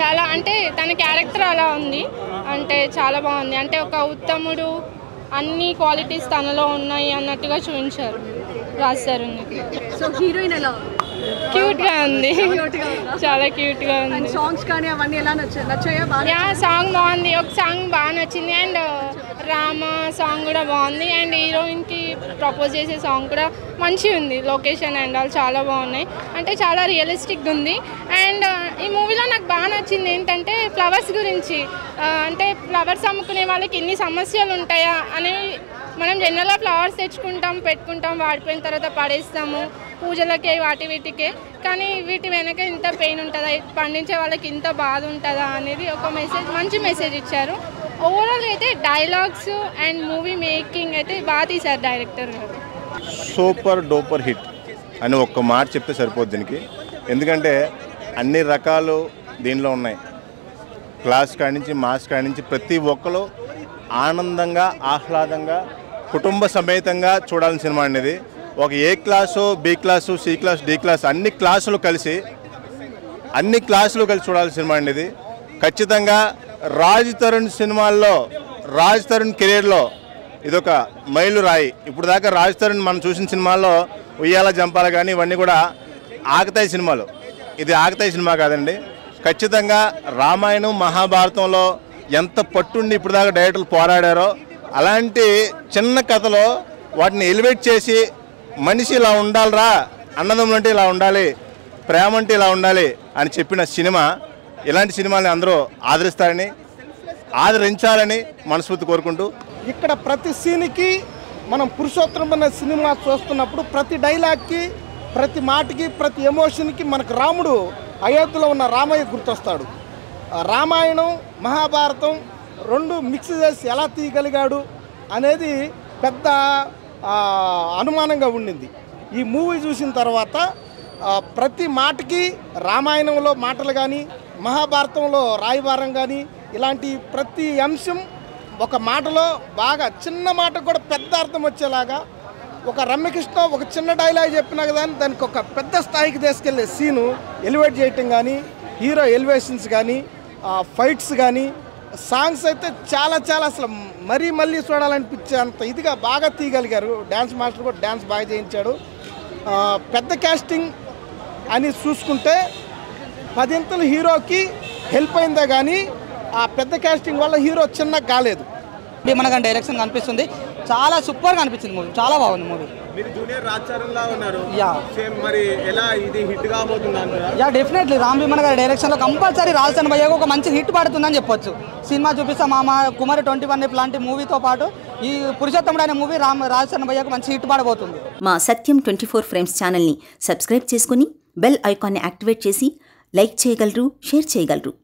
చాలా అంటే తన క్యారెక్టర్ అలా ఉంది, అంటే చాలా బాగుంది. అంటే ఒక ఉత్తముడు, అన్ని క్వాలిటీస్ తనలో ఉన్నాయి అన్నట్టుగా చూపించారు రాశారు. సో హీరోయిన్ ఎలా క్యూట్గా ఉంది, చాలా క్యూట్గా ఉంది. సాంగ్స్ కానీ అవన్నీ ఎలా నచ్చాయా? సాంగ్ బాగుంది, ఒక సాంగ్ బాగా నచ్చింది. అండ్ రామ సాంగ్ కూడా బాగుంది. అండ్ హీరోయిన్కి ప్రపోజ్ చేసే సాంగ్ కూడా మంచిగా ఉంది. లొకేషన్ అండ్ ఆల్ చాలా బాగున్నాయి, అంటే చాలా రియలిస్టిక్గా ఉంది. అండ్ ఈ మూవీలో నాకు బాగా నచ్చింది ఏంటంటే ఫ్లవర్స్ గురించి. అంటే ఫ్లవర్స్ అమ్ముకునే వాళ్ళకి ఎన్ని సమస్యలు ఉంటాయా అనేవి. మనం జనరల్గా ఫ్లవర్స్ తెచ్చుకుంటాం, పెట్టుకుంటాం, వాడిపోయిన తర్వాత పడేస్తాము పూజలకే వాటి వీటికే. కానీ వీటి వెనక ఇంత పెయిన్ ఉంటుందా, పండించే వాళ్ళకి ఇంత బాధ ఉంటుందా అనేది ఒక మెసేజ్, మంచి మెసేజ్ ఇచ్చారు. ఓవరాల్ అయితే డైలాగ్స్ అండ్ మూవీ మేకింగ్ అయితే బాగా తీశారు డైరెక్టర్ గారు. సూపర్ డూపర్ హిట్ అని ఒక్క మాట చెప్తే సరిపోద్ది దీనికి. ఎందుకంటే అన్ని రకాలు దీనిలో ఉన్నాయి. క్లాస్ కాడి నుంచి మాస్ కాడి నుంచి ప్రతి ఒక్కరు ఆనందంగా ఆహ్లాదంగా కుటుంబ సమేతంగా చూడాల్సిన సినిమా అనేది. ఒక A class, B class, C class, D class అన్ని క్లాసులు కలిసి చూడాల్సిన సినిమా అనేది. ఖచ్చితంగా రాజ్ తరుణ్ సినిమాల్లో, రాజ్ తరుణ్ కెరీర్లో ఇదొక మైలు రాయి. ఇప్పుడు దాకా రాజ్ తరుణ్ మనం చూసిన సినిమాల్లో ఉయ్యాల జంపాల కానీ ఇవన్నీ కూడా ఆకతాయి సినిమాలు. ఇది ఆకతాయి సినిమా కాదండి. ఖచ్చితంగా రామాయణం మహాభారతంలో ఎంత పట్టుండి ఇప్పుడు దాకా డైరెక్టర్లు పోరాడారో అలాంటి చిన్న కథలో వాటిని ఎలివేట్ చేసి మనిషి ఇలా ఉండాలిరా, అన్నదమ్ములు అంటే ఇలా ఉండాలి, ప్రేమ అంటే ఇలా ఉండాలి అని చెప్పిన సినిమా. ఇలాంటి సినిమాని అందరూ ఆదరించాలని మనస్ఫూర్తి కోరుకుంటూ, ఇక్కడ ప్రతి సీన్కి మనం పురుషోత్తరం అనే సినిమా చూస్తున్నప్పుడు ప్రతి డైలాగ్కి, ప్రతి మాటకి, ప్రతి ఎమోషన్కి మనకు రాముడు అయోధ్యలో ఉన్న రామయ్య గుర్తొస్తాడు. రామాయణం మహాభారతం రెండు మిక్స్ చేసి ఎలా తీయగలిగాడు అనేది పెద్ద అనుమానంగా ఉండింది. ఈ మూవీ చూసిన తర్వాత ప్రతి మాటకి రామాయణంలో మాటలు కానీ, మహాభారతంలో రాయబారం కానీ, ఇలాంటి ప్రతి అంశం ఒక మాటలో బాగా చిన్న మాట కూడా పెద్ద అర్థం వచ్చేలాగా ఒక రమ్యకృష్ణ ఒక చిన్న డైలాగ్ చెప్పినా కదా దానికి ఒక పెద్ద స్థాయికి తీసుకెళ్లే సీను ఎలివేట్ చేయటం కానీ, హీరో ఎలివేషన్స్ కానీ, ఫైట్స్ కానీ, సాంగ్స్ అయితే చాలా అసలు మళ్ళీ చూడాలనిపించే అంత ఇదిగా బాగా తీయగలిగారు. డ్యాన్స్ మాస్టర్ కూడా డ్యాన్స్ బాగా చేయించాడు. పెద్ద కాస్టింగ్ అని చూసుకుంటే 10 ఇంతలు హీరోకి హెల్ప్ అయిందే కానీ ఆ పెద్ద కాస్టింగ్ వల్ల హీరో చిన్న కాలేదు. మనకు డైరెక్షన్ కనిపిస్తుంది, చాలా సూపర్గా అనిపించింది మూవీ, చాలా బాగుంది మూవీ. మీరు జూనియర్ రాజ్చరణ్లా ఉన్నారు, సేమ్ మరి ఎలా ఇది హిట్ కాబోతుంది అంటారా? యా డెఫినెట్లీ రామ్ భీమన్ గారి డైరెక్షన్లో కంపల్సరీ రాజ్ తరుణ్ భయ్యకు ఒక మంచి హిట్ పడుతుందని చెప్పొచ్చు. సినిమా చూపిస్తా మామ, కుమారి 21 లాంటి మూవీతో పాటు ఈ పురుషోత్తముడు అనే మూవీ రాజ్ తరుణ్ భయ్యకు మంచి హిట్ పడబోతుంది. మా సత్యం 24 ఫ్రేమ్స్ ఛానల్ని సబ్స్క్రైబ్ చేసుకుని బెల్ ఐకాన్ని యాక్టివేట్ చేసి లైక్ చేయగలరు, షేర్ చేయగలరు.